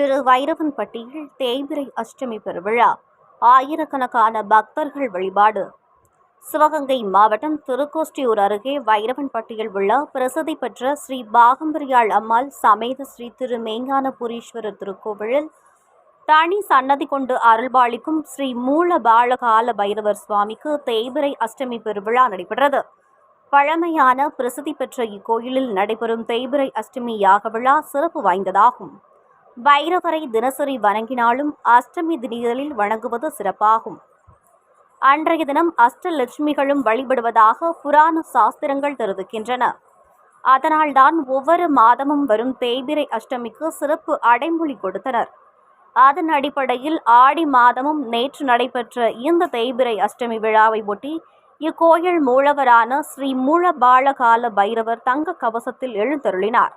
திரு வைரவன்பட்டியில் தேய்பிறை அஷ்டமி பெருவிழா, ஆயிரக்கணக்கான பக்தர்கள் வழிபாடு. சிவகங்கை மாவட்டம் திருக்கோஷ்டியூர் அருகே வைரவன்பட்டியில் உள்ள பிரசித்தி பெற்ற ஸ்ரீ பாகம்பிரியாள் அம்மாள் சமேத ஸ்ரீ திரு மெய்ஞானபுரீஸ்வரர் திருக்கோவிலில் தனி சன்னதி கொண்டு அருள்பாலிக்கும் ஸ்ரீ மூல பாலகால பைரவர் சுவாமிக்கு தேய்பிறை அஷ்டமி பெருவிழா நடைபெற்றது. பழமையான பிரசித்தி பெற்ற இக்கோயிலில் நடைபெறும் தேய்பிறை அஷ்டமி யாக விழா சிறப்பு வாய்ந்ததாகும். பைரவரை தினசரி வணங்கினாலும் அஷ்டமி தினங்களில் வணங்குவது சிறப்பாகும். அன்றைய தினம் அஷ்டலட்சுமிகளும் வழிபடுவதாக புராண சாஸ்திரங்கள் தெரிவிக்கின்றன. அதனால்தான் ஒவ்வொரு மாதமும் வரும் தேய்பிறை அஷ்டமிக்கு சிறப்பு அடைமொழி கொடுத்தனர். அதன் அடிப்படையில் ஆடி மாதமும் நேற்று நடைபெற்ற இந்த தேய்பிறை அஷ்டமி விழாவை ஒட்டி இக்கோயில் மூலவரான ஸ்ரீ மூல பாலகால பைரவர் தங்க கவசத்தில் எழுந்தருளினார்.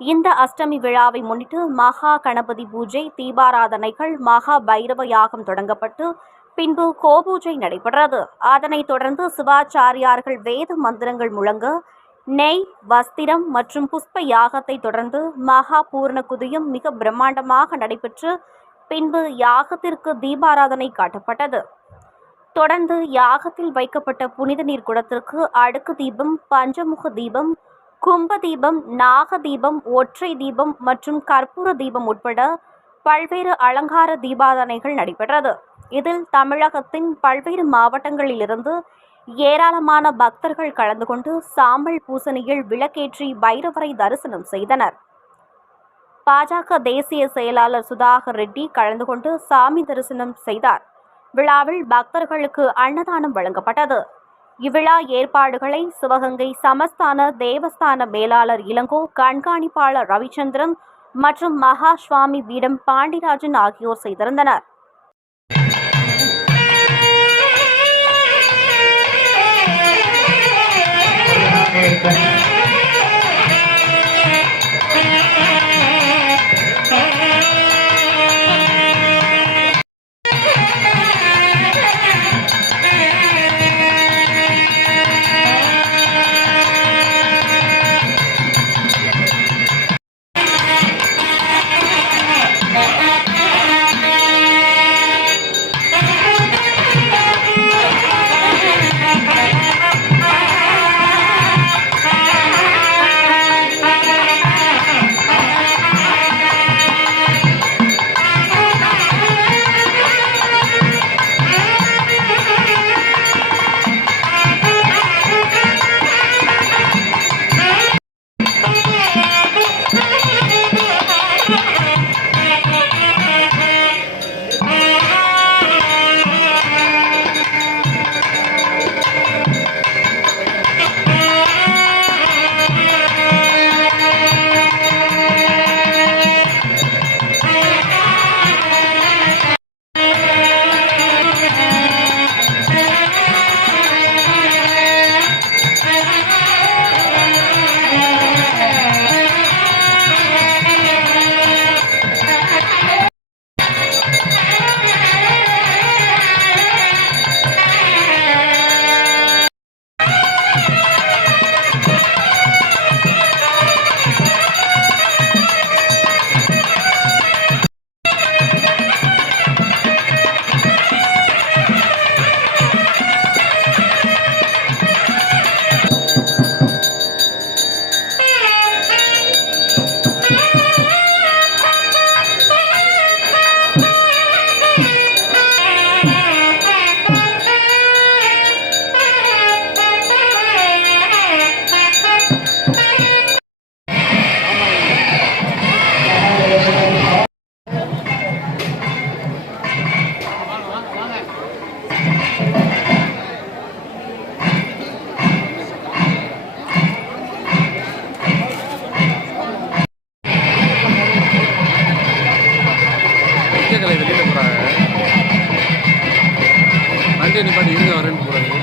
இந்த அஷ்டமி விழாவை முன்னிட்டு மகா கணபதி பூஜை, தீபாராதனைகள், மகா பைரவ யாகம் தொடங்கப்பட்டு பின்பு கோபூஜை நடைபெற்றது. அதனைத் தொடர்ந்து சிவாச்சாரியார்கள் வேத மந்திரங்கள் முழங்க நெய், வஸ்திரம் மற்றும் புஷ்ப யாகத்தை தொடர்ந்து மகா பூர்ண குதியும் மிக பிரம்மாண்டமாக நடைபெற்று பின்பு யாகத்திற்கு தீபாராதனை காட்டப்பட்டது. தொடர்ந்து யாகத்தில் வைக்கப்பட்ட புனித நீர் குடத்திற்கு அடுக்கு தீபம், பஞ்சமுக தீபம், கும்ப தீபம், நாக தீபம், ஒற்றை தீபம் மற்றும் கற்பூர தீபம் உட்பட பல்வேறு அலங்கார தீபாராதனைகள் நடைபெற்றது. இதில் தமிழகத்தின் பல்வேறு மாவட்டங்களிலிருந்து ஏராளமான பக்தர்கள் கலந்து கொண்டு சாம்பல் பூசணியில் விளக்கேற்றி பைரவரை தரிசனம் செய்தனர். பாஜக தேசிய செயலாளர் சுதாகர் ரெட்டி கலந்து கொண்டு சாமி தரிசனம் செய்தார். விழாவில் பக்தர்களுக்கு அன்னதானம் வழங்கப்பட்டது. இவ்விழா ஏற்பாடுகளை சிவகங்கை சமஸ்தான தேவஸ்தான மேலாளர் இளங்கோ, கண்காணிப்பாளர் ரவிச்சந்திரன் மற்றும் மகா சுவாமி பீடம் பாண்டிராஜன் ஆகியோர் செய்திருந்தனர். வெளியில் போகிறாங்க. வண்டி நிப்பாட்டி இருங்க வரேன்னு போகிறாங்க.